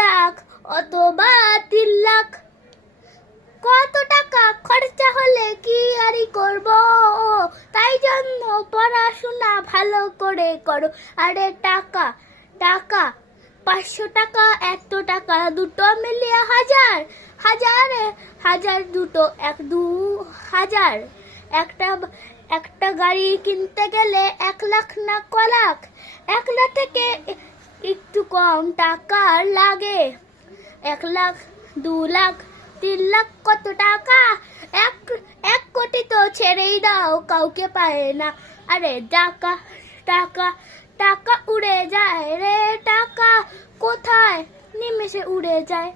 লাখ অথবা 3 লাখ। কত টাকা খরচা হলে কি আরই করব, তাই জন্য পড়াশোনা ভালো করে করো। আরে টাকা টাকা 500 টাকা, 100 টাকা, দুটো মিলিয়ে 1000, হাজারে হাজার দুটো 2000। একটা একটা গাড়ি কিনতে গেলে 1 লাখ না ক লাখ। 1 লাখ থেকে একটু কম টাকা লাগে। 1 লাখ, 2 লাখ, 3 লাখ, কত টাকা? 1 কোটি তো ছেড়েই দাও, কাউকে পায় না। আরে টাকা টাকা টাকা উড়ে যায় রে, টাকা কোথায় নিমেষে উড়ে যায়।